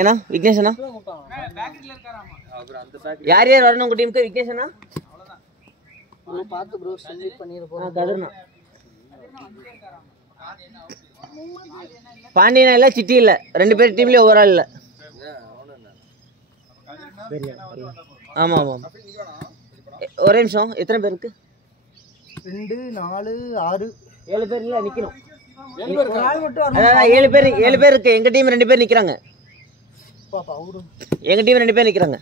ஏன்னா விக்னேஷ் அண்ணா யார் யார் வரணும் உங்க டீமுக்கு? விக்னேஷ் அண்ணா பார்த்து ப்ரோ செலக்ட் பண்ணிருப்போம். கதிர்ண்ணா பாண்டியனா இல்ல சிட்டி இல்ல, ரெண்டு பேர் டீம்லயே ஒவ்வொரு ஆள் இல்ல. ஆமா ஆமா ஒரே நிமிஷம். எத்தனை பேர் இருக்கு? 2 4 6 7 பேர் இல்ல நிக்கணும். 7 பேர் இருக்கு. எங்க டீம் 2 பேர் நிக்கிறாங்க. எங்க டீம் 2 பேர் நிக்கிறாங்க.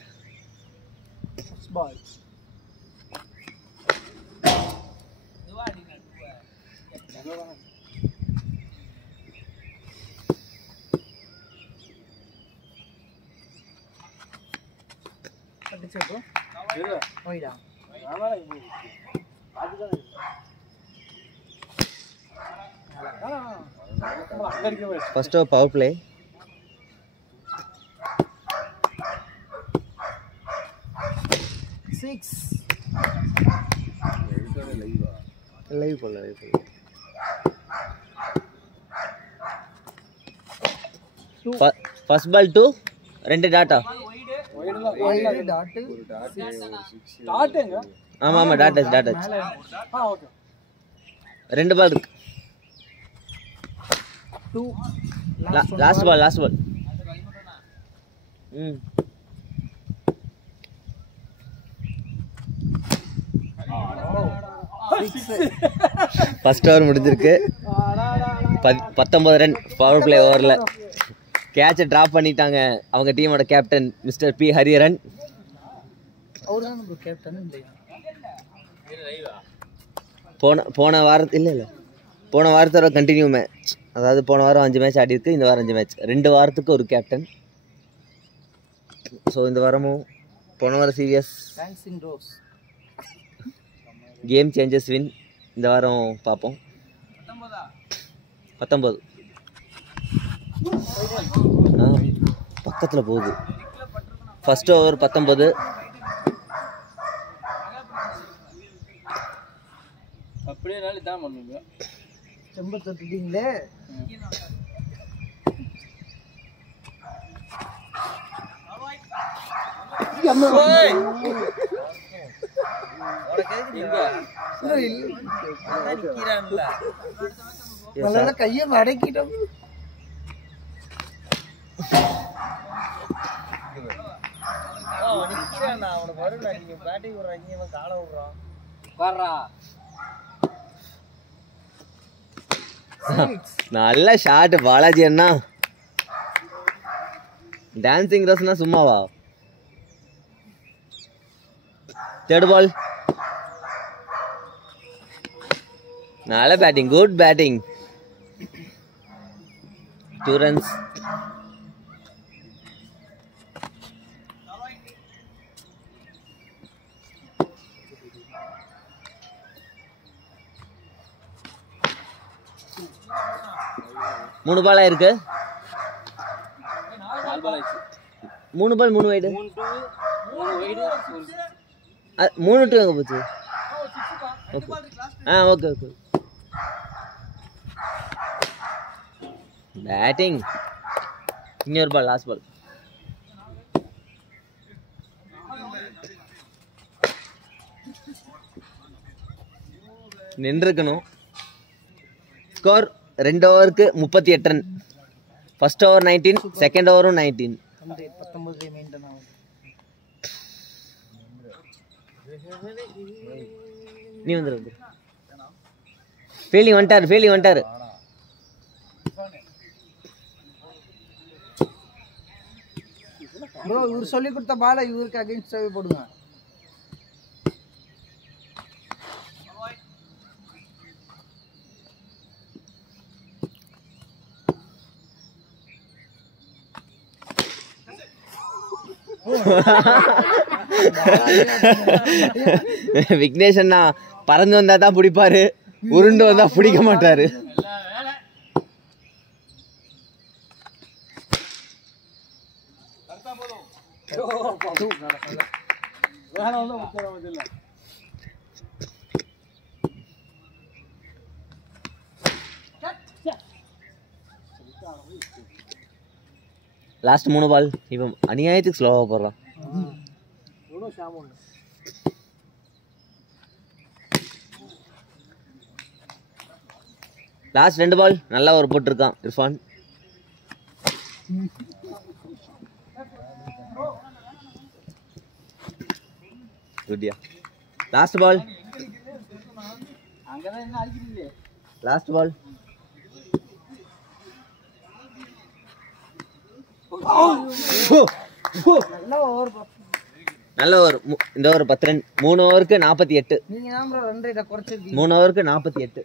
First over power play. Live போல. First ball 2 2 tata. ஆமா ஆமா டாட் டச். ரெண்டு பால் இருக்கு. லாஸ்ட் பால். ஃபர்ஸ்ட் ஓவர் முடிஞ்சிருக்கு. 19 ரன் பவர் பிளே ஓவரில். கேட்சை ட்ராப் பண்ணிட்டாங்க அவங்க டீமோட கேப்டன் மிஸ்டர் பி ஹரிஹரன். போன வாரத்தோட கண்டினியூ மேட்ச். அதாவது போன வாரம் 5 மேட்ச் ஆடி இருக்கு, இந்த வாரம் 5 மேட்ச். 2 வாரத்துக்கு ஒரு கேப்டன். ஸோ இந்த வாரமும் போன வாரம் சீரியஸ் கேம் சேஞ்சஸ் வின். இந்த வாரம் பார்ப்போம். 19 பக்கத்தில் போகுது. First over 19. அப்படியே தான் பண்ணுவீங்க. செம்ப தொட்டுட்டீங்களே. கையை மடக்கிட்டோம். அவனுக்கு வருடா நீங்க பேட்டிங் விடுறாங்க, காலை விடுறான். வர்றா நல்ல ஷாட் பாலாஜி அண்ணா. டான்சிங் ரோஸ்னா சும்மாவா? Third ball. நல்ல பேட்டிங், குட் பேட்டிங். 2 runs. மூணு பால் ஆயிருக்கு. 3 பால் 3 வைடு. 3 டு எங்க போச்சு? ஓகே. பேட்டிங். இன்னொரு பால், லாஸ்ட் பால். நின்றுக்கணும். ஸ்கோர் 2 ஓவருக்கு 38 ரன். ஃபர்ஸ்ட் ஓவர் 19, செகண்ட் ஓவரும் 19. 19 மெயின்டைன் ஆகும். நீ வந்துரு. ஃபீல்டிங் வந்துட்டாரு. ப்ரோ இவர் சொல்லி கொடுத்த பாலை இவருக்கு அகைன்ஸ்டாவே போடுங்க. விக்னேஷ் அண்ணா பறந்து வந்தா தான் பிடிப்பாரு, உருண்டு வந்தா பிடிக்க மாட்டாரு. லாஸ்ட் 3 பால். இப்போ அநியாயத்துக்கு ஸ்லோவாக போடுறான். லாஸ்ட் 2 பால் நல்லா ஒரு போட்டிருக்கான் இர்ஃபான். குட்டியா லாஸ்ட் பால். Last ball. நல்ல ஓவர். இந்த ஓவர் 10 ரன். 3 ஓவருக்கு 48. 3 ஓவருக்கு 48.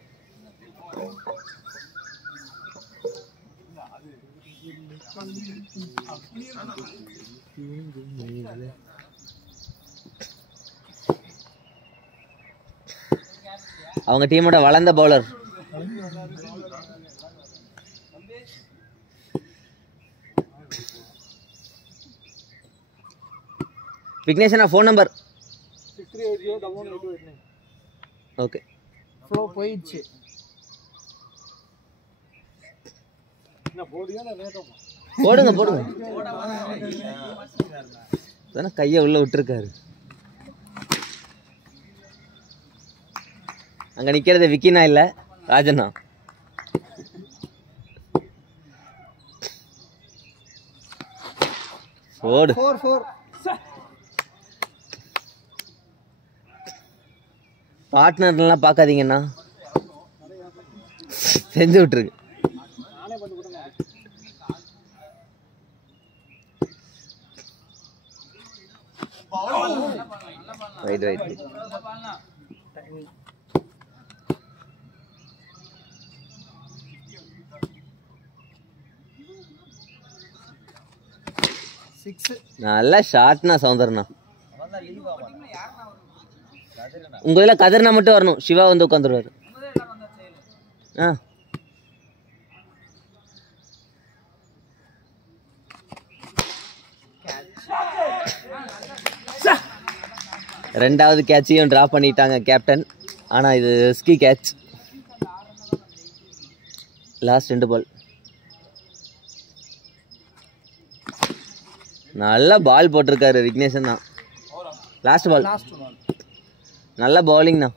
அவங்க டீமோட வளர்ந்த பவுலர். விக்னேஷனா ஃபோன் நம்பர் 6380118289. ஓகே ஃப்ளோ போயிடுச்சு. என்ன போடுங்க வேகமா போடுங்க போடுங்க. தான கையை உள்ள விட்டுருக்காரு. அங்க நிக்கிறது விக்கினா இல்ல ராஜனா. போடு. 4 பார்ட்னர்லாம் பார்க்காதீங்கண்ணா, செஞ்சு விட்டுருக்கு. Right right right. நல்ல ஷாட்னா சௌந்தர்னா. உங்க இதுல கதிர்னா மட்டும் வரணும், சிவா வந்து உட்காந்துருவாரு. ரெண்டாவது கேட்சையும் டிராப் பண்ணிட்டாங்க கேப்டன். ஆனா இது ரிஸ்கி கேட்ச். லாஸ்ட் 2 பால். நல்ல பால் போட்டிருக்காரு விக்னேஷன் தான். Last ball. நல்ல பவுலிங் தான்.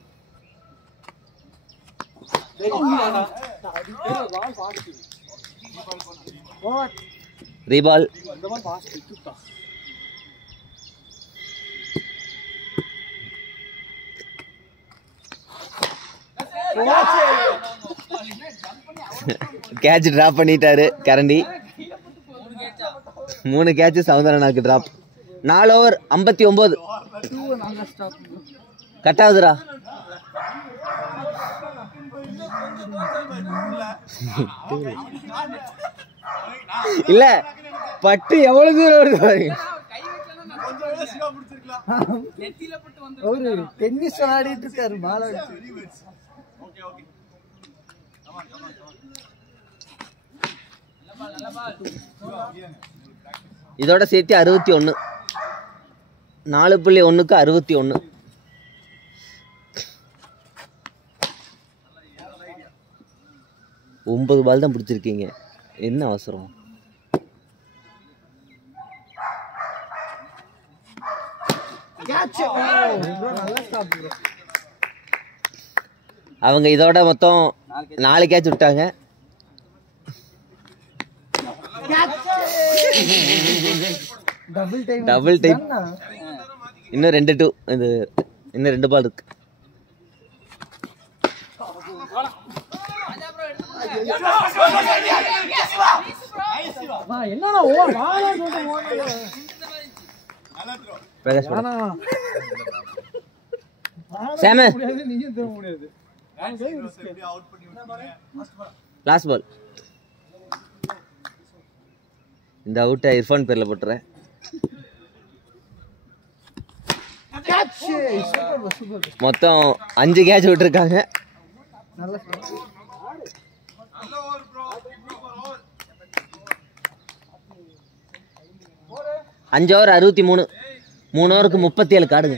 ரீபால். கேட்ச் டிராப் பண்ணிட்டாரு கரண்டி. 3 கேட்ச் சௌந்தரனாக்கு டிராப். 4 ஓவர் 59. கட் ஆகுதுரா. இல்ல பட்டு எவ்வளவு தூரம் வருது பாருங்க. ஒரு டென்னிஸ் ஆடிட்டு இருக்காரு பால் அடிச்சு. இதோட சேர்த்து 61. 4.1க்கு 61. ஒன்பது பால் தான் பிடிச்சிருக்கீங்க, என்ன அவசரம்? அவங்க இதோட மொத்தம் 4 கேட்ச் விட்டாங்க. Double time. இன்னும் 2 இது இன்னும் 2 பால் இருக்கு. Last ball. இந்த அவுட்டை இர்ஃபான் பேர்ல போட்டுறேன். மொத்தம் 5 கேட்ச் விட்டுருக்காங்க. 5 ஓவர் 63. 3 ஓவருக்கு 37 காடுங்க.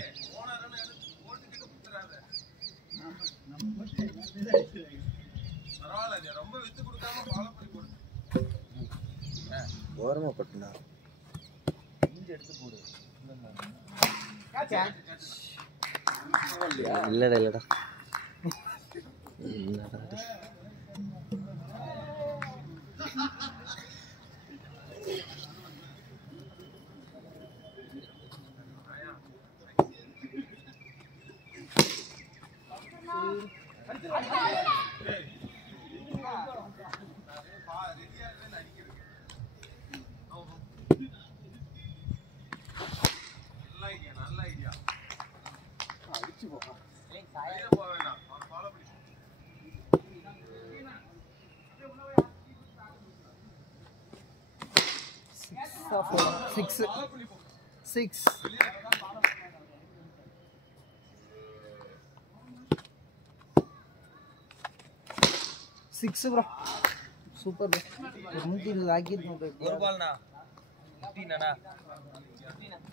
ஓரமா போட்டுனா இங்க எடுத்து போடு இல்லடா இல்லடா Six bro. Super bro. ஒரு பால்னா 15 னாடா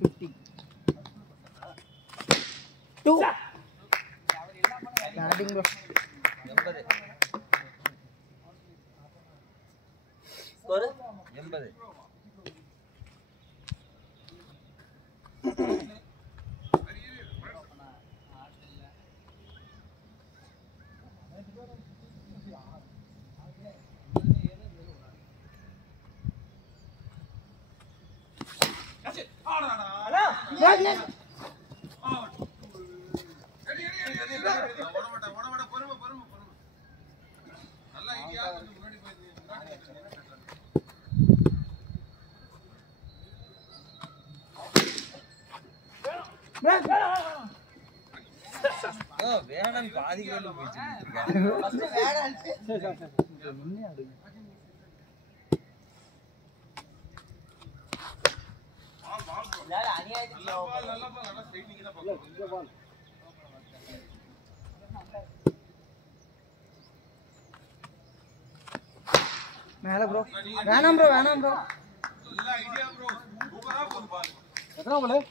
50. 2. Batting bro. 80 ஸ்கோர் 80 வேணாம் பாதி கிலோ மேல bro. வேணாம் bro. எத்தனை பால்?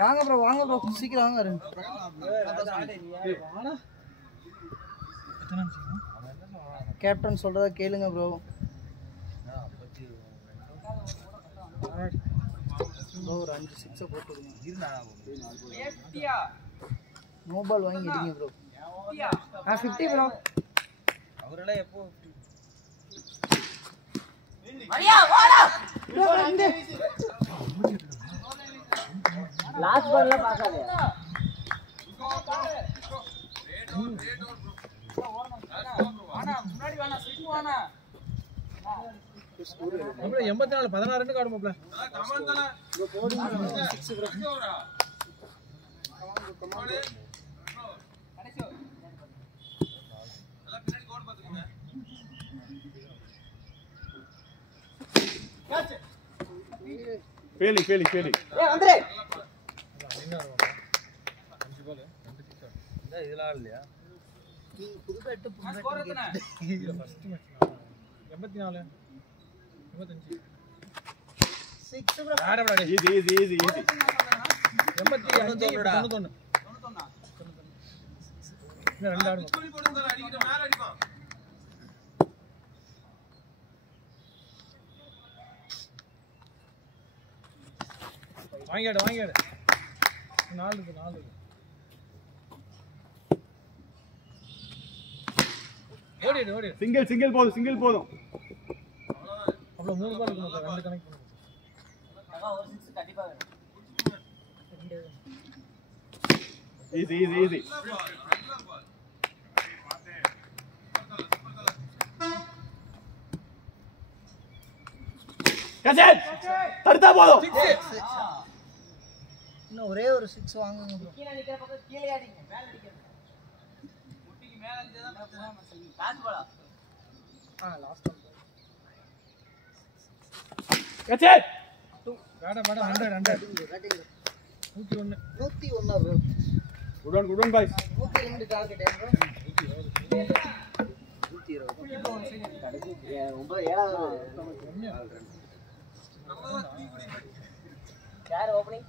வாங்க bro சீக்கிரம் வாங்க கேப்டன் சொல்றத கேளுங்க bro. ஒரு 5 6 போட்டுடுங்க. நோ பால் வாங்கி அடிங்க bro. 50 bro. அவரெல்லாம் எப்போ லாஸ்ட் பால்ல பாக்காத முன்னாடி வானா சிட்டு வானா 84 16 காடு மாப்ள கமான்டல இங்க போடுங்க 6 பிரச்சனை கமான் கடைசி எல்லாம் பின்னாடி கோட் பாத்துக்கங்க கேட்ச் ஃபீலிங் ஏய் வந்துரு 5 பால் 2 6 இந்த இதெல்லாம் இல்லையா நீங்க புது பேட் ஸ்கோர் எத்தனை ஃபர்ஸ்ட் மேட்ச் 84 85 6 bro. ஆடடா ஈஸி 85 91 இன்னும் ரெண்டு ஆடு ஸ்கூல் போடுங்க அடிக்கிட்ட மேல அடிப்பான் வாங்கிடு 4 ஓடிடு சிங்கிள் போதும் அவ்வளவு 3 பால் இருக்கு ரெண்டு கனெக்ட் பண்ணுங்க ஒரு 6 கண்டிப்பா வேணும் ஈஸி கச்சேட் தடுத்தா போதும் இன்னும் ஒரே ஒரு 6 வாங்குங்க bro. கீழ நிக்கிற பக்கம் கீழ அடிங்க மேல அடிங்க முட்டிக்கு மேல அடிச்சா தான் லாஸ்ட் பாலா லாஸ்ட் பால் கச்சேட் பேட 100 batting 101 bro. Good one boys 102 target bro. 9 யார் ஓபனிங்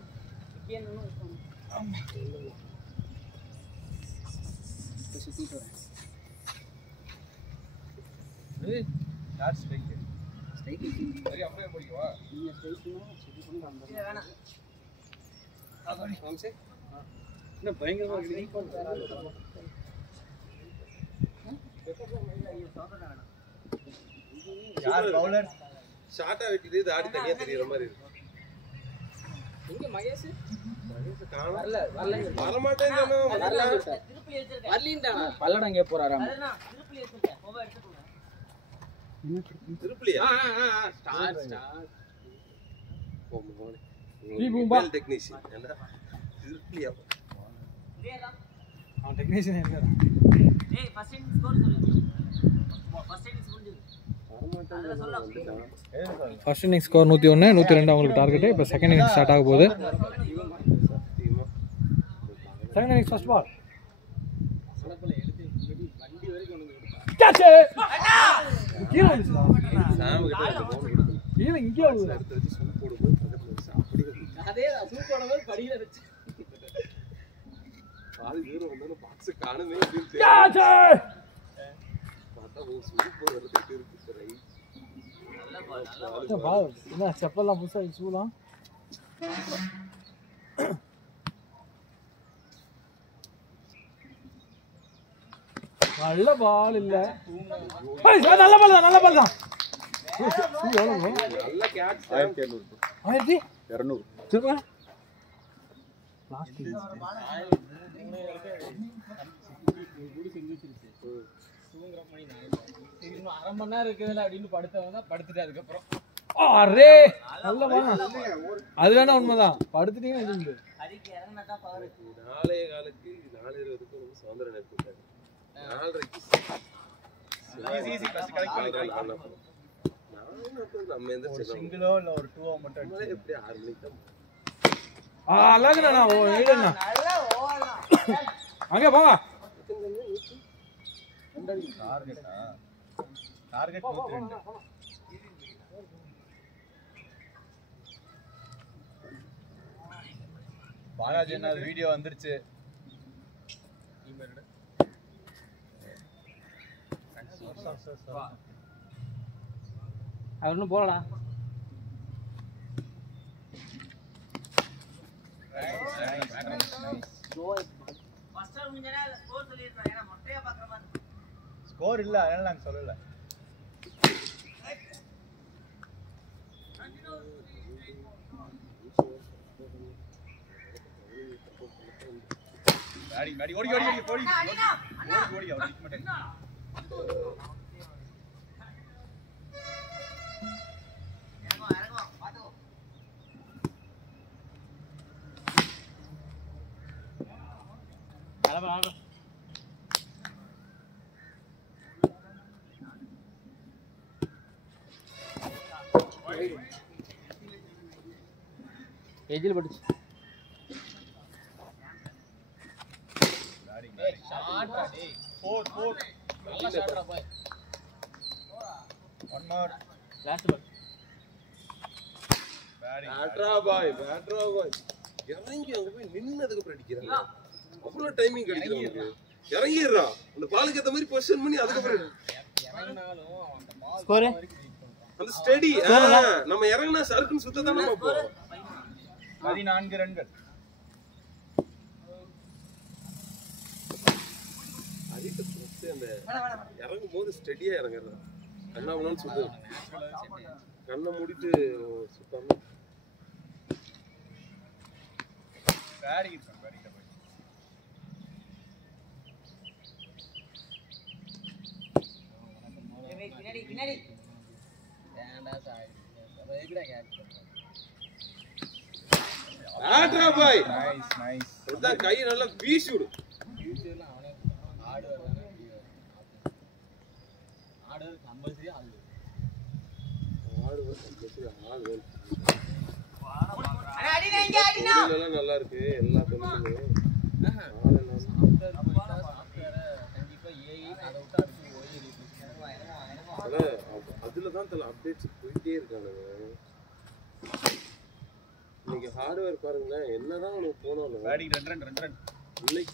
சுத்திட்டு வரேன். யார் ஸ்ட்ரைக் ஸ்ட்ரைக் சரி அப்படியே போய்க்கவா நீங்க ஸ்ட்ரைக்னா சுத்தி பண்ணி அந்த வேணாம். ஆம்சே என்ன பயங்கரமா இருக்கு யார் பவுலர் ஷார்ட்டா வெட்டிட்டு இது ஆடி தனியா தெரியற மாதிரி இருக்கு இங்க மகேஷ் வரல வர மாட்டேன்னு திருப்பி எடுத்துறேன் வரலின்டா பல்லடம் எங்க போறாராம் அதனா திருப்பி எடுத்துறேன் போவ எடுத்துக்கோங்க திருப்பிலியா ஸ்டார் போமோனே நீ பூம்பா டெக்னீஷியன் என்ன திருப்பிலியா இதேடா அவன் டெக்னீஷியன் இருக்காரா டேய் ஃபர்ஸ்ட் இன்னிங் ஸ்கோர் சொல்லு ஃபர்ஸ்ட் இன்னிங் முடிஞ்சது அதல சொல்ல ஃபர்ஸ்ட் இன்னிங் ஸ்கோர் 101 102 அவங்களுக்கு டார்கெட். இப்போ செகண்ட் இன்னிங் ஸ்டார்ட் ஆக போகுது. செகண்ட் இன்னிங் ஃபர்ஸ்ட் பால் சலப்பல எடுத்து வண்டி வரைக்கும் கொண்டு வந்து கேட்ச் கீழ வந்துச்சு. சாம் கிட்ட போன் கீழ இங்கே வருது. எடுத்து வச்சு சும்மா போடும்போது பக்கத்துல வச்சு அப்படியே அதேதான் சூப்பரான படியில வச்சு பாதி தூரம் வந்தாலும் பாக்ஸ் காணுமே கேட்ச் பார்த்தா ஒரு சூப்பர் வந்துட்டு இருக்கு ரைட் பால் என்ன செப்பல்லாம் புதுசா ஷூலாம் நல்ல பால் இல்ல. நல்ல பால் தான், நல்ல பால் தான். நல்ல கேட்ச் 1200 200 திரும்ப லாஸ்ட் இன்னும் அரை மணி நேரம் இருக்குதுல அப்படின்னு படுத்தவங்க தான் படுத்துட்டு அதுக்கப்புறம் அரே நல்ல பால். அது வேணா உண்மைதான். படுத்துட்டீங்கன்னா இது உண்டு. அடிக்கு இறங்கினா தான் பவர். 4:15க்கு 4:20க்கு வந்து சுதந்திரம் எடுத்துட்டாங்க 4:30க்கு ஈஸி ஃபர்ஸ்ட் கலெக்ட் பண்ணிட்டாங்க நம்ம எந்த சிங்கிளோ இல்ல ஒரு 2 மட்டும் அடிச்சு எப்படி 6 மணிக்கு தான் அழகுண்ணா ஓ ஏடுண்ணா நல்லா ஓடலாம். அங்கே போங்க. டார்கெட் 102 பாலாஜி என்ன வீடியோ வந்துருச்சு அவர் இன்னும் போகலடா. ஸ்கோர் இல்ல அதனால நாங்க சொல்லல ஓடி ஓடி ஓடி ஓடி ஓடி ஓடி அடிக்க மாட்டேன் எஜில் பட்டுச்சு. One more. Last ball. பேட்ரா பாய் இறங்கி அங்க போய் நின்னதுக்கு அப்புறம் அடிக்கிறாங்க அவ்வளவு டைமிங் கிடைக்குது உங்களுக்கு இறங்கிடுறா அந்த பாலுக்கு ஏத்த மாதிரி பொசிஷன் பண்ணி அதுக்கப்புறம் ஸ்கோர் அந்த ஸ்டெடி நம்ம இறங்கினா சர்க்குன்னு சுத்த தான் நம்ம போறோம் 14 ரன்கள் அதிக அந்த இறங்கும் போது ஸ்டெடியா இறங்குறது கண்ணா வேணாலும் சுத்து கண்ணை மூடிட்டு சுத்தாம பின்னாடி ஆட்ரா பாய் இதான் கை நல்லா வீசி விடு நல்லா இருக்கு எல்லா தொழிலுமே அதுலதான் தல அப்டேட்ஸ் போயிட்டே இருக்கானுங்க இன்னைக்கு ஹார்ட்வேர் பாருங்களேன் என்னதான் உனக்கு போனாலும் இன்னைக்கு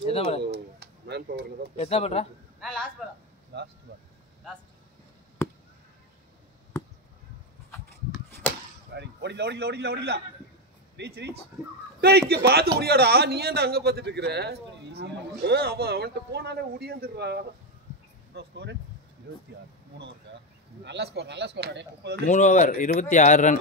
மேன் பவர்ல தான் எத்தனை பண்றா நான் last ball last ball last ஓடிக்கலாம் ரீச் டேய் இங்க பாத்து ஓடியாடா நீ ஏன்டா அங்க பாத்துட்டு இருக்கற அவன்கிட்ட போனாலே ஓடியாந்துறா ப்ரோ ஸ்கோர் 26 3 ஓவர்க்கா நல்ல ஸ்கோர் 3 ஓவர் 26 ரன்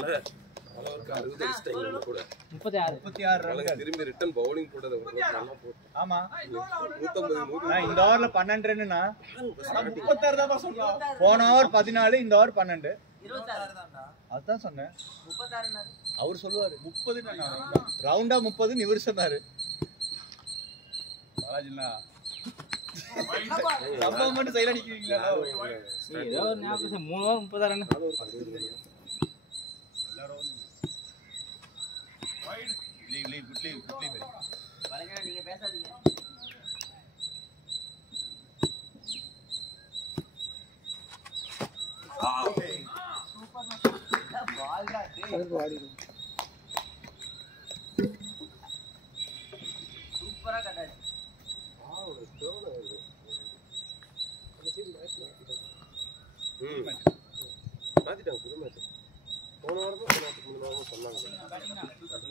அளவுக்கு 60 அடிச்சிட்டாங்க கூட 36 ரன் திரும்பி ரிட்டர்ன் பவுலிங் போட்டது நல்லா போட்டு ஆமா 150 நான் இந்த ஓவர்ல 12 ரன்னுனா 36 தான் சொன்னா போன ஓவர் 14 இந்த ஓவர் 12 26 தான்டா அதான் சொன்னேன் 36 னாரு அவர் சொல்லுவாரு 30 ரவுண்டா 30 இவர் சொன்னாரு பாலாஜினா நம்ம மட்டும் சைடுல நிக்கிறீங்களா ஏதோ ஒரு ஞாபகம் 3 ஓவர் 36 ரன் லீவ் வளைஞ்சா நீங்க பேசாதீங்க சூப்பர் பால் டா டேய் சூப்பரா கட்டாச்சு மாத்திட்டாங்க புது மேட்ச் போன வாரமும் முந்தின வாரமும் சொன்னாங்க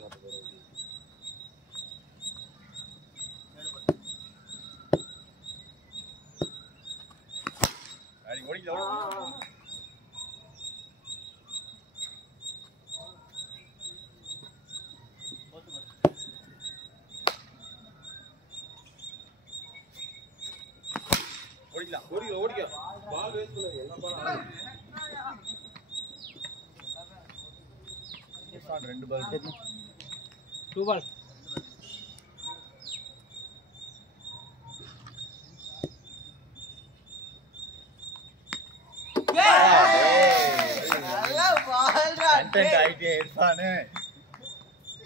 ஓடிக்க பால் வேஸ்ட் பண்ணாங்க எல்லா பாலும் ரெண்டு பால் 2 பால் நல்ல பால் டா कंटेंट आईटी इरफान है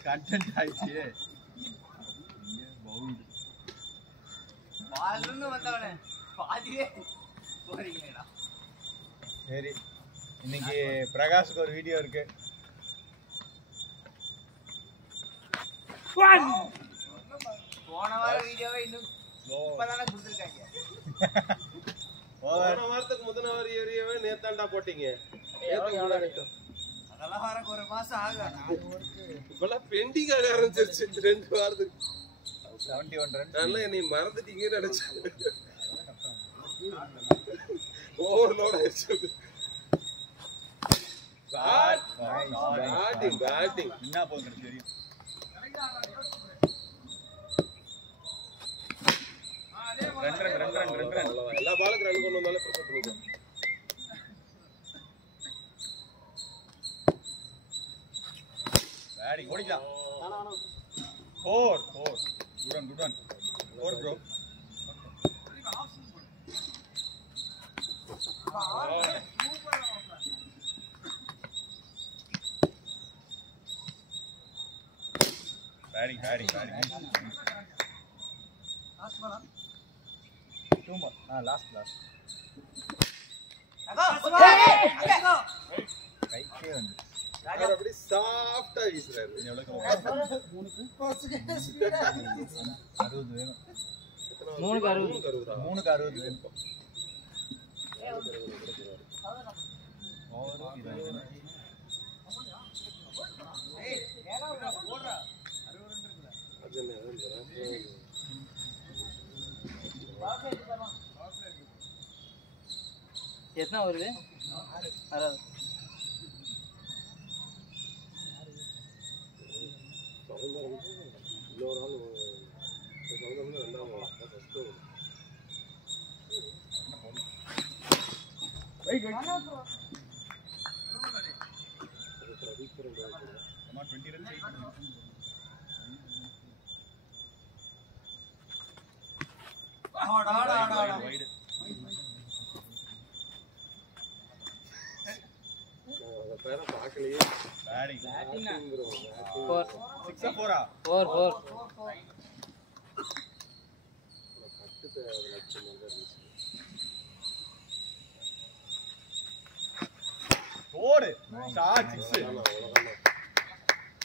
कंटेंट आईटी है பால்னு வந்தவனே பாதியே போறீங்கடா சரி இன்னைக்கு பிரகாஷ்க்கு ஒரு வீடியோ இருக்கு போன வார வீடியோவை இன்னும் இப்பதானே கொடுத்துருக்காங்க போன வாரத்துக்கு முந்தின வாரம் ஏரியாவே நேத்தாண்டா போட்டீங்க அதெல்லாம் வரக்கு ஒரு மாசம் ஆகும் இப்பெல்லாம் பெண்டிங் ஆக ஆரம்பிச்சிருச்சு 2 வாரத்துக்கு 71 ரன் நல்லா நீ மறந்துட்டீங்கன்னு நினைச்சேன் ஓவர்லோட் ஆயிடுச்சு பேட்டிங் என்ன போகுது தெரியும் ரன் எல்லா பாலுக்கு ரன் கொண்டு வந்தாலே ப்ரெஷர் பண்ணிக்கோ பேட்டிங் ஓடிக்கலாம் 4 good one 4 bro batting last கைக்கே வந்து அப்படி சாஃப்டா வீசுறாரு எவ்வளவு 60 வேணும் 3க்கு 60 வேணும் எத்தனை வருது 60 பாக்கலையே பேட்டிங் 4 6 4 4 ஓடு ஷாட் 6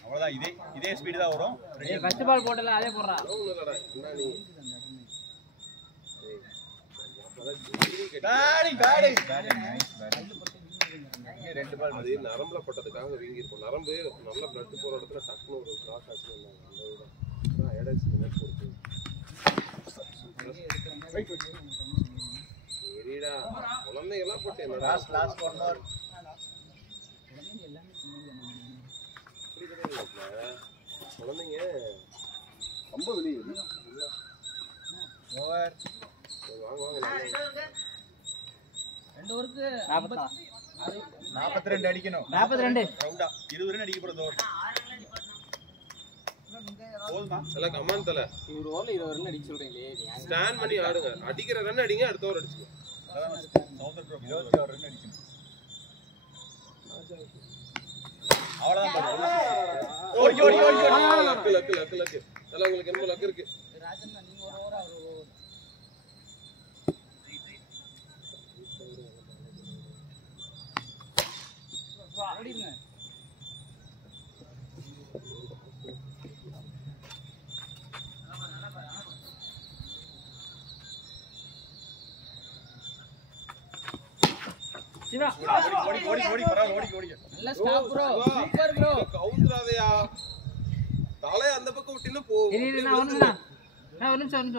அவ்வளவுதான் இதே ஸ்பீடு தான் வரும் ஃபர்ஸ்ட் பால் போட்டல அதே போடுறா இல்லடா என்ன நீ batting batting batting nice batting ரெண்டு பால் அது நரம்புல பட்டதுக்காக வீங்கி இருக்கும். நரம்பு நல்ல பிளட் போற இடத்துல டக்குனு ஒரு கிராஸ் ஆச்சுன்னு அந்த இதுதான் ஏடாக்ஸ் மேட்ச் போடுது. சரிடா குழந்தைங்கலாம் போட்டு என்னடா லாஸ்ட் ஒன் மோர் குழந்தைங்க ரொம்ப வெளியே ஓவர் வாங்க வாங்க 2 ஓவருக்கு 42 அடிக்கணும் 42 ரவுண்டா 20 ரன் அடிக்க போறது ஓவர் போதுமா எல்லாம் கமான் தல ஒரு ஓவர்ல 20 ரன் அடிக்க சொல்றீங்களே ஸ்டாண்ட் பண்ணி ஆடுங்க. அடிக்கிற ரன் அடிங்க, அடுத்த ஓவர் அடிச்சுங்க. சவுந்தர் ப்ரோ 21 ரன் அடிக்கணும் அவ்வளவுதான் ஓடி ஓடி ஓடி லக்கு லக்கு லக்கு லக்கு எல்லாம் உங்களுக்கு என்ன லக்கு இருக்கு. ராஜண்ணா நீங்க ஒரு ஓவர் அவர் ஒரு ஓவர் ஓடிங்க சிவா ஓடி ஓடி ஓடி பரவாயில்லை ஓடி ஓடி நல்ல ஸ்டாப் ப்ரோ சூப்பர் ப்ரோ கவுந்தராதயா தலை அந்த பக்கம் விட்டினா போ. இது நான் ஒரு நிமிஷம்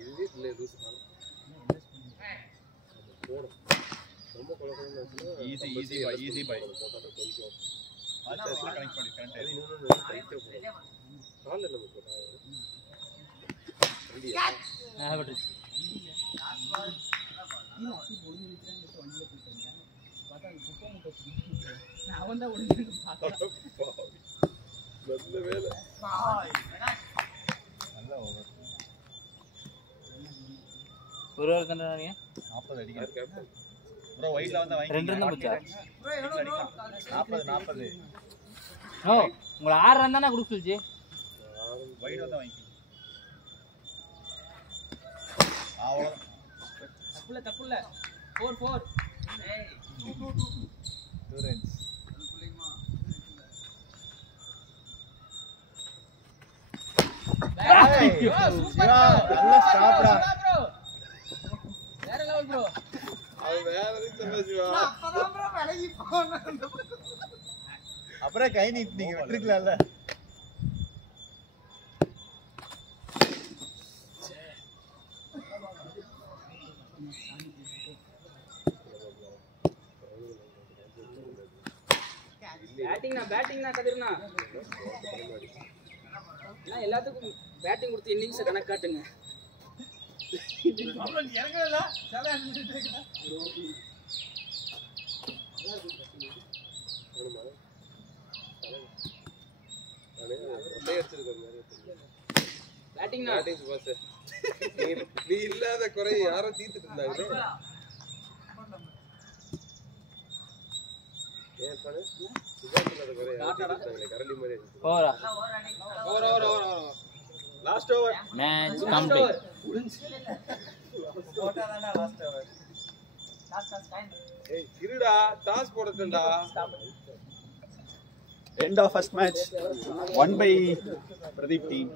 இதுவே இல்ல லூஸ் தான் போடும். ரொம்ப குழப்பம்னு ஆச்சுன்னா ஈஸி பை போட்டா கொஞ்சம் ஆச்சா கனெக்ட் பண்ணி கரெக்ட் அது இன்னொன்னு டைட்டா போடும். கால்ல நம்ம போட்டா வண்டியா அவன் தான் ஓடி நல்ல வேலை. நல்ல ஓவர் ஒரு ஓவர் கண்டானீங்க 40 அடிக்கணும் கேப்டன் ப்ரோ வைட்ல வந்தா வாங்கி 2 ரன் போச்சா 40 ஓ உங்களை 6 ரன் தானே கொடுக்க சொல்லுச்சு வைட் வந்தா வாங்கி அவ்வளவு தப்புல 4 ஏய் 2 ரன்ஸ் நல்ல ஸ்டாப்டா வேற லெவல் ப்ரோ அது வேற எதுவும் சொல்ல சிவா. அப்புறம் கை நீங்க விட்டுருக்கலாம்ல பேட்டிங்னா கதிர்னா நான் எல்லாத்துக்கும் பேட்டிங் கொடுத்து இன்னிங்ஸ் கணக்கு காட்டுங்க பேட்டிங்னா பேட்டிங் பாஸ் நீ இல்லாத குறை யாரோ தீர்த்துட்டு இருந்தாங்களே. ஏன் பண்ணு சுஜாத் இல்லாத குறை யாரோ தீர்த்துட்டு இருந்தாங்களே. கரடி மாதிரி இருந்துச்சு. ஓவரா over last over match complete போட்டாதானா லாஸ்ட் ஓவர் ஏய் இருடா டாஸ் போடட்டேன்டா. end of first match won by Pradeep team